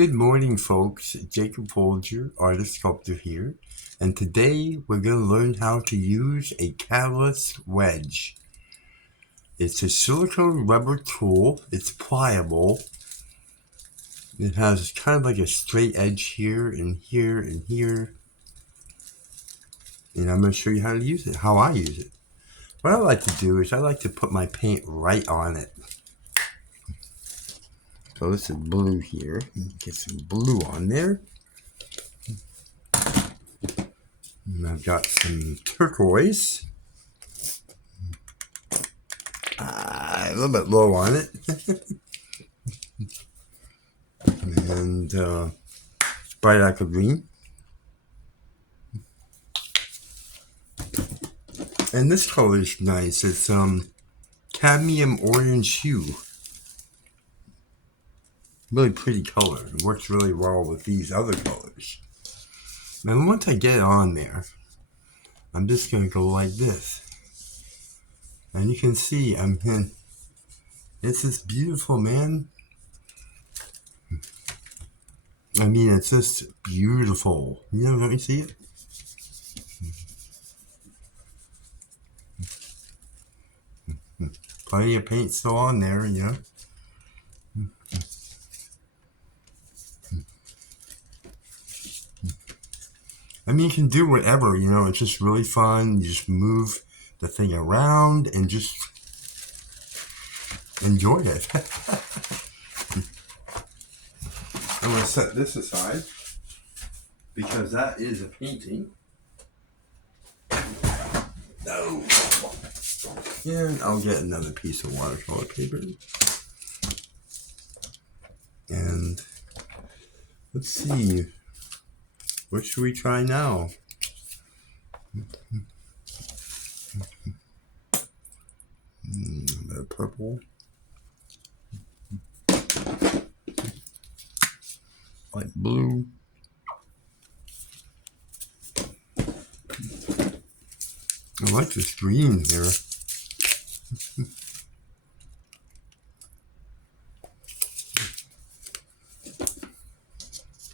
Good morning, folks. Jacob Folger, artist sculptor here, and today we're going to learn how to use a catalyst wedge. It's a silicone rubber tool. It's pliable. It has kind of like a straight edge here and here and here. And I'm going to show you how to use it, how I use it. What I like to do is I like to put my paint right on it. So this is blue here. Get some blue on there. And I've got some turquoise. A little bit low on it. And bright aqua green. And this color is nice. It's cadmium orange hue. Really pretty color. It works really well with these other colors. And once I get it on there, I'm just going to go like this. And you can see it's just beautiful, man. I mean, it's just beautiful. You know, don't you see it? Plenty of paint still on there, you know. I mean, you can do whatever, you know. It's just really fun. You just move the thing around and just enjoy it. I'm going to set this aside because that is a painting. No. And I'll get another piece of watercolor paper. And let's see. What should we try now? A bit of purple. Light blue. I like this green here.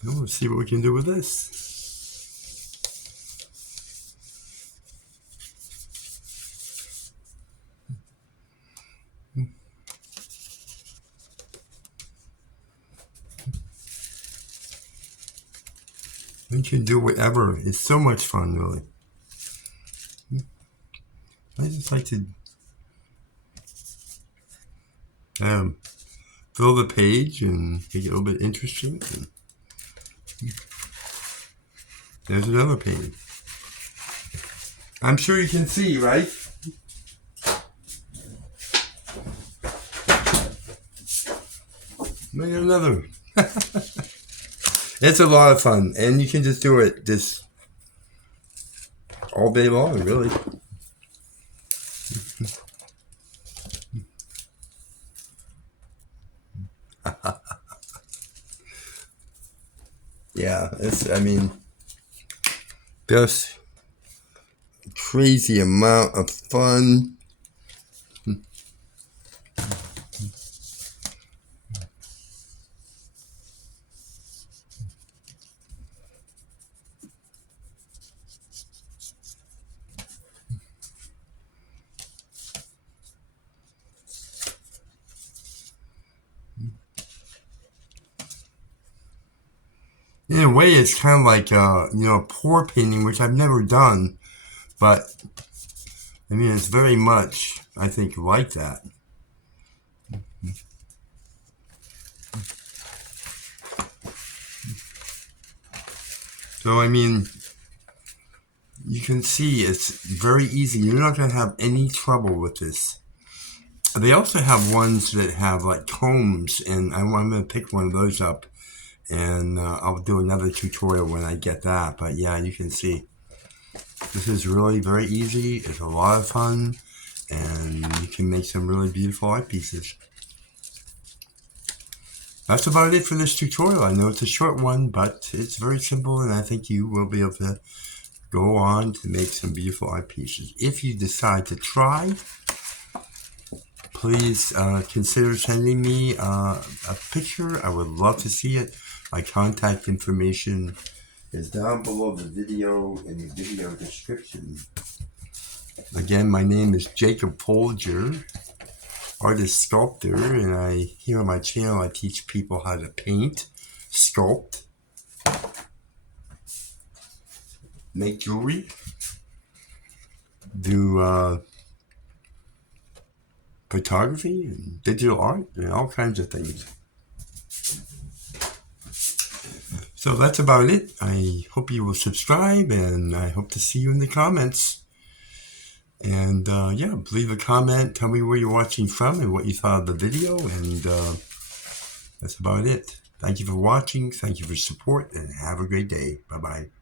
Now let's see what we can do with this. You can do whatever. It's so much fun, really. I just like to fill the page and make it a little bit interesting. There's another painting. I'm sure you can see, right? Make another. It's a lot of fun, and you can just do it just all day long, really. Yeah, I mean, just a crazy amount of fun. In a way, it's kind of like, pour painting, which I've never done, but, I mean, it's very much, I think, like that. So, I mean, you can see it's very easy. You're not going to have any trouble with this. They also have ones that have, like, combs, and I'm going to pick one of those up. And I'll do another tutorial when I get that. But yeah, you can see this is really very easy. It's a lot of fun. And you can make some really beautiful art pieces. That's about it for this tutorial. I know it's a short one, but it's very simple. And I think you will be able to go on to make some beautiful art pieces. If you decide to try, please consider sending me a picture. I would love to see it. My contact information is down below the video in the video description. Again, my name is Jacob Folger, artist sculptor, and here on my channel I teach people how to paint, sculpt, make jewelry, do photography and digital art and all kinds of things. So that's about it. I hope you will subscribe, and I hope to see you in the comments. And yeah, leave a comment. Tell me where you're watching from and what you thought of the video. And that's about it. Thank you for watching. Thank you for support, and have a great day. Bye-bye.